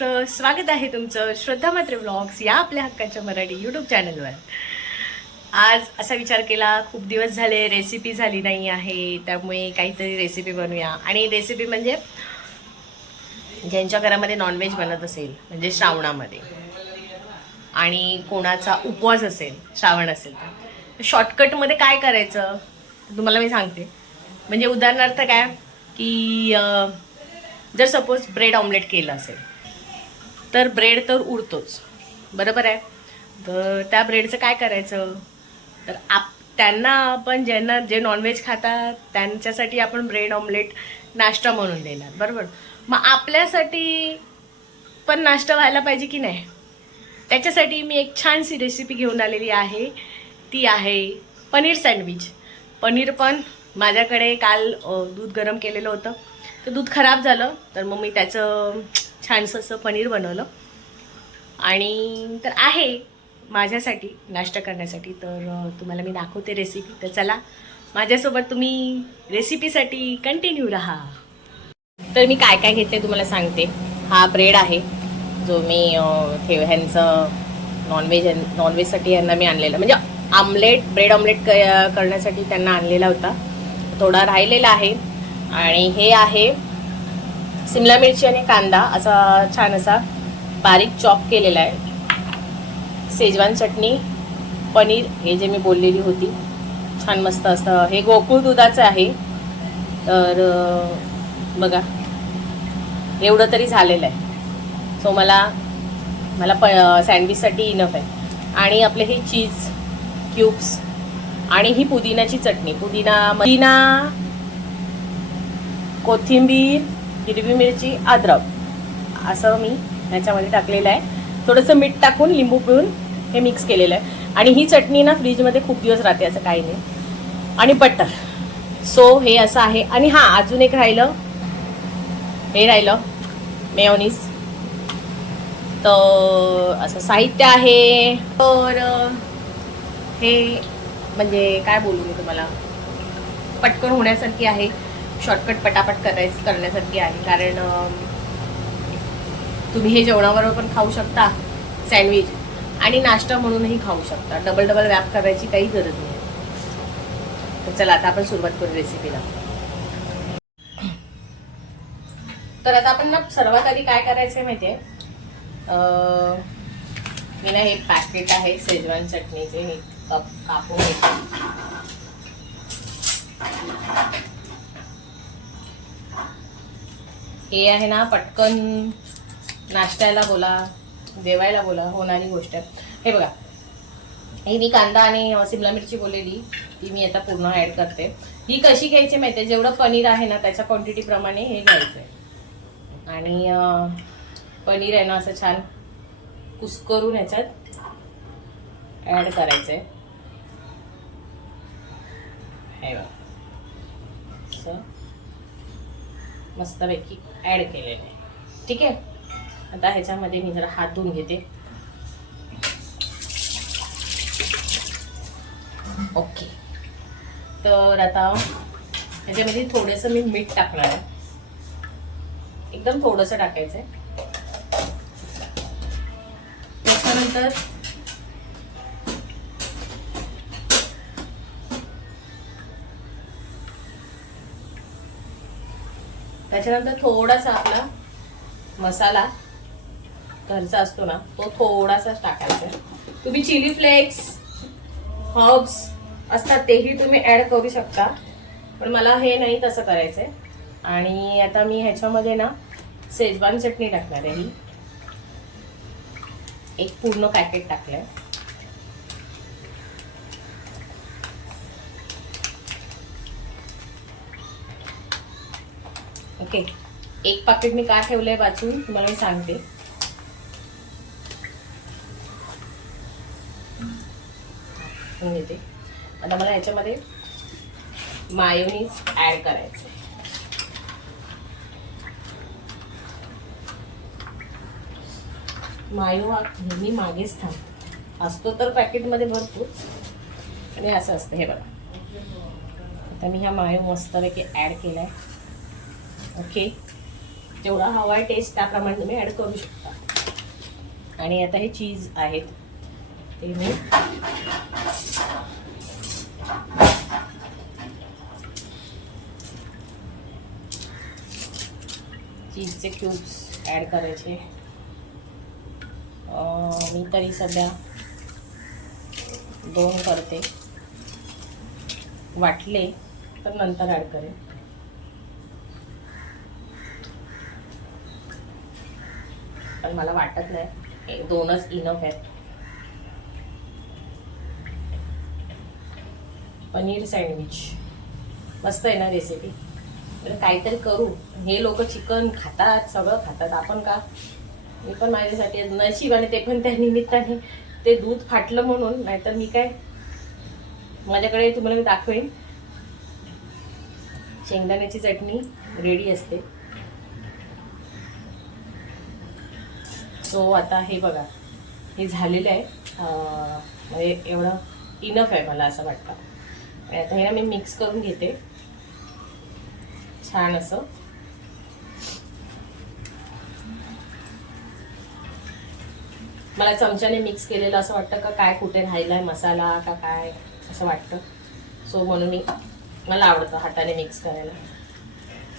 महाराष्ट्र स्वागत आहे तुमचं श्रद्धा मात्रे ब्लॉग्स या आपल्या हक्काच्या मराठी यूट्यूब चॅनलवर आज असा विचार केला खूप दिवस झाले रेसिपी झाली नाही आहे त्यामुळे काहीतरी रेसिपी बनवूया. आणि रेसिपी म्हणजे ज्यांच्या घरामध्ये नॉनव्हेज बनत असेल म्हणजे श्रावणामध्ये. आणि कोणाचा उपवास असेल श्रावण असेल तर. शॉर्टकटमध्ये काय करायचं? तुम्हाला मी सांगते. म्हणजे उदाहरणार्थ काय? की जर सपोज ब्रेड ऑमलेट केलं असेल तर ब्रेड तर उरतोच बरोबर आहे? तर त्या ब्रेडचं काय करायचं? तर आप त्यांना आपण ज्यांना जे नॉनव्हेज खातात त्यांच्यासाठी आपण ब्रेड ऑमलेट नाश्ता म्हणून देणार. बरोबर? मग आपल्यासाठी पण नाश्ता व्हायला पाहिजे की नाही? त्याच्यासाठी मी एक छानशी रेसिपी घेऊन आलेली आहे. ती आहे पनीर सँडविच. पनीर पण माझ्याकडे काल दूध गरम केलेलं होतं. तर दूध खराब झालं. तर मग मी त्याचं छानसं असं पनीर बनवलं. आणि तर आहे माझ्यासाठी नाश्ता करण्यासाठी. तर तुम्हाला मी दाखवते रेसिपी तर चला माझ्यासोबत तुम्ही रेसिपीसाठी कंटिन्यू राहा. तर मी काय काय घेते तुम्हाला सांगते. हा ब्रेड आहे जो मी ठेव ह्यांचं नॉनव्हेज नॉनव्हेजसाठी यांना मी आणलेला. म्हणजे आमलेट ब्रेड ऑमलेट क करण्यासाठी त्यांना आणलेला होता. थोडा राहिलेला आहे. आणि हे आहे सिमला मिरची आणि कांदा असा छान असा बारीक चॉप केलेला आहे. सेजवान चटणी पनीर हे जे मी बोललेली होती. छान मस्त असं हे गोकुळ दुधाचं आहे. तर बघा. एवढं तरी झालेलं आहे. सो मला मला प सँडविचसाठी इनफ आहे. आणि आपले हे चीज क्यूब्स आणि ही पुदिनाची चटणी. पुदिना पुदिना कोथिंबीर हिरवी मिरची अद्रक. असं मी ह्याच्यामध्ये टाकलेलं आहे. थोडंसं मीठ टाकून लिंबू पिळून हे मिक्स केलेलं आहे. आणि ही चटणी ना फ्रीजमध्ये खूप दिवस राहते असं काही नाही. आणि बटर. सो हे असं आहे. आणि हां अजून एक राहिलं. हे राहिलं. मेयोनीज तर असं साहित्य आहे. तर हे म्हणजे काय बोलू मी तुम्हाला? पटकन होण्यासारखी आहे. शॉर्टकट पटापट करायचं करण्यासारखी आहे. कारण तुम्ही हे जेवणाबरोबर पण खाऊ शकता सँडविच आणि नाश्ता म्हणूनही खाऊ शकता. डबल डबल व्याप करायची काही गरज नाही. तर चला आता आपण सुरुवात करू रेसिपीला तर आता आपण ना सर्वात आधी काय करायचं माहितीये? अं, मी ना हे पॅकेट आहे शेजवान चटणीचे कप कापून घेते हे आहे ना पटकन नाश्त्याला बोला जेवायला बोला होणारी गोष्ट आहे. हे बघा. हे मी कांदा आणि सिमला मिरची बोललेली ती मी आता पूर्ण ॲड करते. ही कशी घ्यायची माहिती आहे जेवढं पनीर आहे ना त्याच्या क्वांटिटीप्रमाणे हे घ्यायचं आहे आणि पनीर आहे ना असं छान कुस्करून ह्याच्यात ॲड करायचं आहे हे बघा. मस्तपैकी ॲड केलेलं आहे. ठीक आहे? आता ह्याच्यामध्ये मी जरा हात धुवून घेते. ओके तर आता ह्याच्यामध्ये थोडंसं मी मीठ टाकणार आहे. एकदम थोडंसं टाकायचं आहे त्याच्यानंतर त्याच्यानंतर थोडासा आपला मसाला घरचा असतो ना तो थोडासाच टाकायचा आहे. तुम्ही चिली फ्लेक्स हर्ब्स असतात तेही तुम्ही ॲड करू शकता. पण मला हे नाही तसं करायचंय. आणि आता मी ह्याच्यामध्ये ना शेजवान चटणी टाकणार आहे. ही एक पूर्ण पॅकेट टाकलं आहे ओके एक पाकिट मी का ठेवलंय वाचून? तुम्हाला मी सांगते. आता मला याच्यामध्ये मायोनीज ॲड करायचं आहे. मायो मी नेहमी मागेच थांब असतो तर पॅकेटमध्ये भरपूर. आणि असं असतं. हे बघा. आता मी ह्या मायो मस्तपैकी ॲड केला आहे ओके जेवढा हवा आहे टेस्ट त्याप्रमाणे तुम्ही ॲड करू शकता. आणि आता हे चीज आहेत. ते मी चीजचे क्यूब्स ॲड करायचे. मी तरी सध्या दोन करते. वाटले तर नंतर ॲड करेन. पण मला वाटत नाही. दोनच इनफ आहेत. पनीर सँडविच. मस्त आहे ना रेसिपी तर काहीतरी करू. हे लोक चिकन खातात सगळं खातात. आपण का? मी पण माझ्यासाठी नशीब आणि ते पण त्या निमित्ताने ते दूध फाटलं म्हणून नाहीतर मी काय? माझ्याकडे तुम्हाला मी दाखवेन. शेंगदाण्याची चटणी रेडी असते. सो आता हे बघा हे झालेलं आहे. म्हणजे एवढं इनफ आहे मला असं वाटतं. आणि आता हे ना मी मिक्स करून घेते. छान असं. मला चमच्याने मिक्स केलेलं असं वाटतं का काय कुठे राहिलाय मसाला का काय असं वाटतं. सो म्हणून मी मला आवडतं हाताने मिक्स करायला.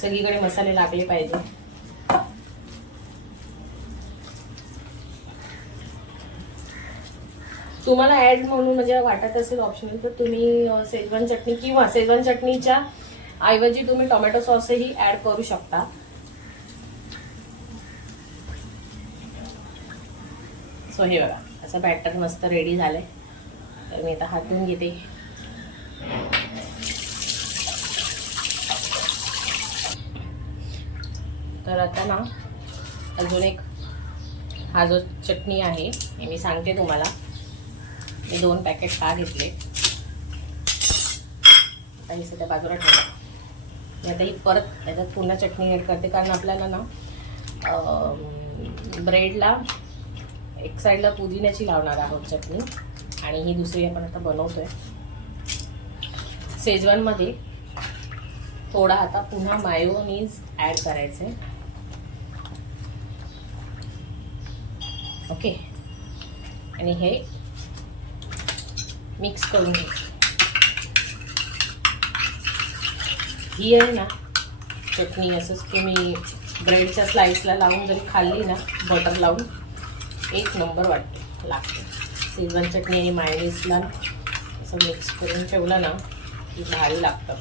सगळीकडे मसाले लागले पाहिजे. तुम्हाला ॲड म्हणून म्हणजे वाटत असेल ऑप्शनल तर तुम्ही सेजवान चटणी किंवा सेजवान चटणीच्या ऐवजी तुम्ही टोमॅटो सॉसही ॲड करू शकता. सो हे बघा असं बॅटर मस्त रेडी झालंय. तर मी आता हात घेते. तर आता ना अजून एक हा जो चटणी आहे हे मी सांगते तुम्हाला. मी दोन पॅकेट का घेतले? आता हे सध्या बाजूला ठेवलं. मी आता ही परत त्याच्यात पुन्हा चटणी ॲड करते. कारण आपल्याला ना ब्रेडला एक साईडला पुदिन्याची लावणार आहोत चटणी. आणि ही दुसरी आपण आता बनवतो आहे सेजवानमध्ये थोडा आता पुन्हा मायोनीज ॲड करायचं. आहे ओके आणि हे मिक्स करून घ्यायची. ही आहे ना चटणी असंच तुम्ही ब्रेडच्या स्लाईसला लावून जरी खाल्ली ना बटर लावून एक नंबर वाटते लागते. शेजवान चटणी आणि मायनीसला असं मिक्स करून ठेवलं ना की भारी लागतं.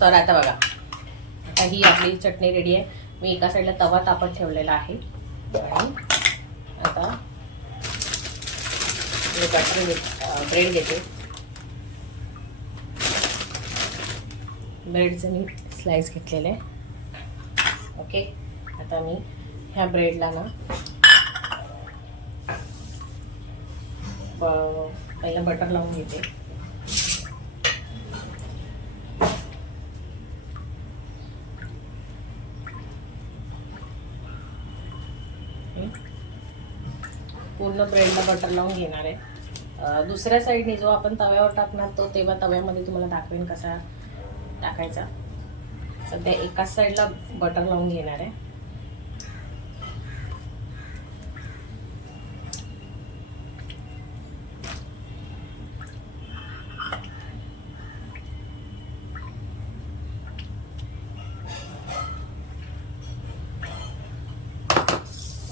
तर आता बघा आता ही आपली चटणी रेडी आहे. मी एका साईडला तवा तापत ठेवलेला आहे. आणि आता मी बटर घेत ब्रेड घेते. ब्रेडचं मी स्लाइस घेतलेलं आहे. ओके आता मी ह्या ब्रेडला ना पहिलं बटर लावून घेते. पूर्ण ब्रेडला बटर लावून घेणार आहे. दुसऱ्या साईडने जो आपण तव्यावर टाकणार तो तेव्हा तव्यामध्ये तुम्हाला दाखवेन कसा टाकायचा. सध्या एकाच साईडला बटर लावून घेणार आहे.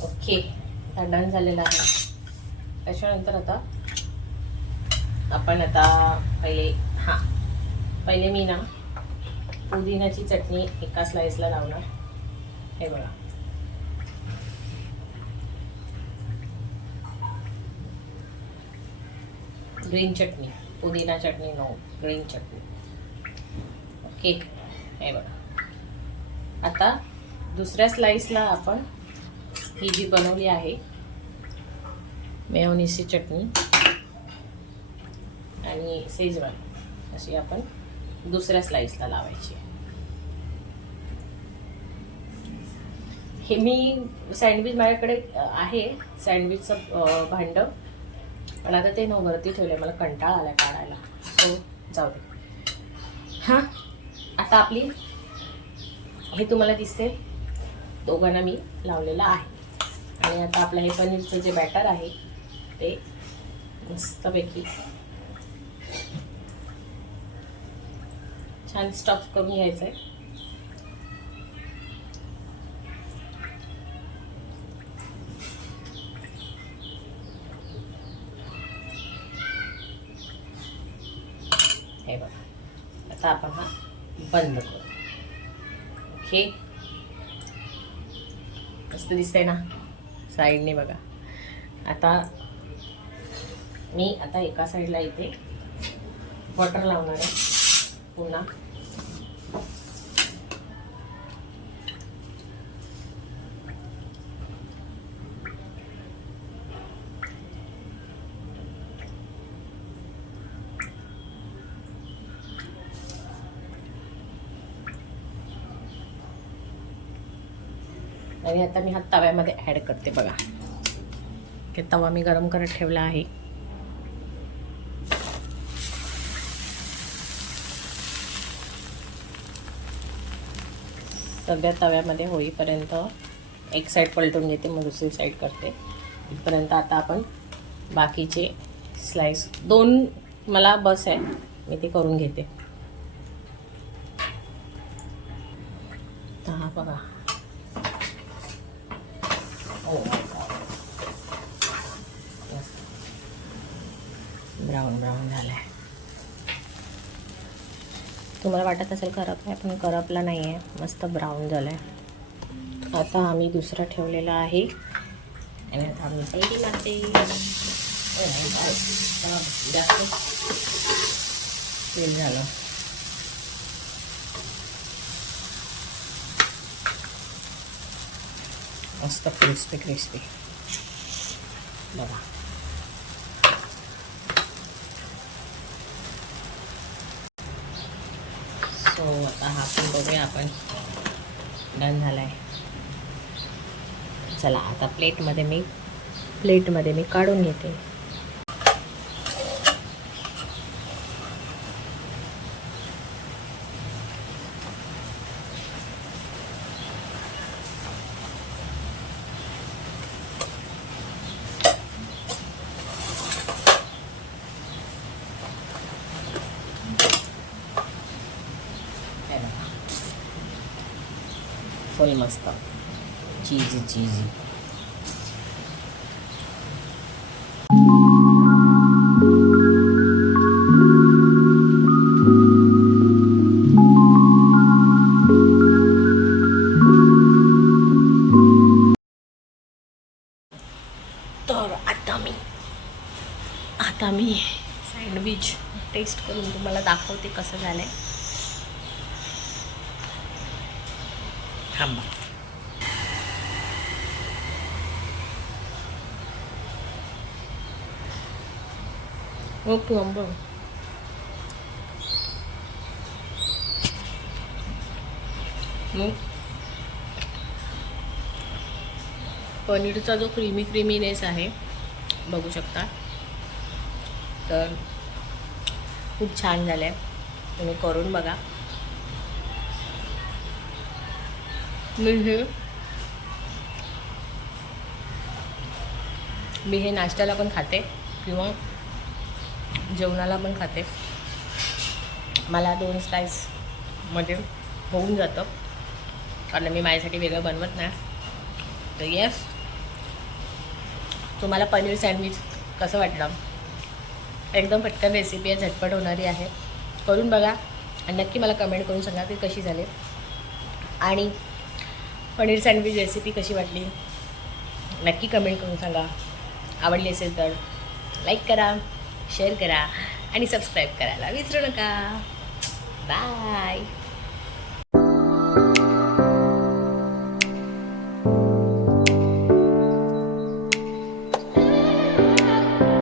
ओके आता डन झालेला आहे. त्याच्यानंतर आता आपण आता पहिले हां पहिले मी ना पुदिन्याची चटणी एका स्लाईसला लावणार. हे बघा. ग्रीन चटणी पुदिना chutney no green chutney. Okay हे बघा. आता दुसऱ्या स्लाईसला आपण ही जी बनवली आहे मेयोनीसची चटणी आणि शेजवान अशी आपण दुसऱ्या स्लाइसला लावायची हे मी सँडविच माझ्याकडे आहे सँडविचचं भांडं. पण आता ते न वरती ठेवलं मला कंटाळा आला काढायला. सो जाऊ दे. हां? आता आपली हे तुम्हाला दिसते. दोघांना मी लावलेलं आहे. आणि आता आपलं हे पनीरचं जे बॅटर आहे ते मस्तपैकी छान स्टफ करून घ्यायचं आहे हे बघा आता आपण हा बंद करू ओके मस्त दिसतंय ना साईडने बघा आता मी आता एका साईडला इथे बटर लावणार आहे. पुन्हा. आणि आता मी हा तव्यामध्ये ॲड करते बघा. की तवा मी गरम करत ठेवला आहे. सगळ्या तव्यामध्ये होईपर्यंत एक साईड पलटून घेते मग दुसरी साईड करते. इथपर्यंत आता आपण बाकीचे स्लाइस दोन मला बस आहे मी ते करून घेते. हा बघा Oh ब्राऊन ब्राऊन झाला आहे तुम्हाला वाटत असेल करप आहे पण करपला नाही आहे मस्त ब्राऊन झालं आहे आता आम्ही दुसरा ठेवलेला आहे. आणि आता आम्ही पहिली माते जास्त तेल झालं. मस्त क्रिस्पी क्रिस्पी बघा. सो आता हा पण बघूया आपण. डन झाला आहे चला आता प्लेटमध्ये मी प्लेटमध्ये मी काढून घेते हे बघा फुल मस्त चीजी चीजी तर आता मी आता मी सँडविच टेस्ट करून तुम्हाला दाखवते कसं झालं आहे थांबा. ओके अंब मग पनीरचा जो क्रीमी क्रीमीनेस आहे बघू शकता. तर खूप छान झालं आहे तुम्ही करून बघा. मी हे मी हे नाश्त्याला पण खाते किंवा जेवणाला पण खाते. मला दोन स्लाईसमध्ये म्हणजे होऊन जातं. कारण मी माझ्यासाठी वेगळं बनवत नाही. तर येस तुम्हाला पनीर सँडविच कसं वाटलं? एकदम पटकन रेसिपी आहे झटपट होणारी आहे. करून बघा. आणि नक्की मला कमेंट करून सांगा की कशी झाली. आणि पनीर सँडविच रेसिपी कशी वाटली? नक्की कमेंट करून सांगा. आवडली असेल तर लाईक करा शेअर करा आणि सबस्क्राईब करायला विसरू नका. बाय